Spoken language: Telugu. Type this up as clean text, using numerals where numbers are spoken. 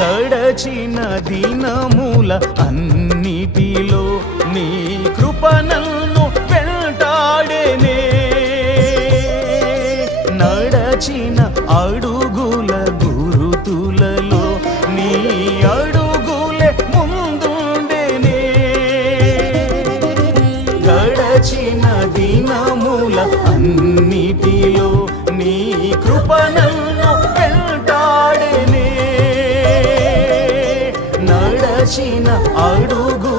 గడచిన దినముల అన్నిటిలో నీ కృప నన్ను వెంటాడేనే. నడచిన అడుగుల గురుతులలో నీ అడుగులే ముందుండేనే. గడచిన దినముల అన్నిటిలో నీ కృప నన్ను వెంటాడేనే. నడచిన అడుగు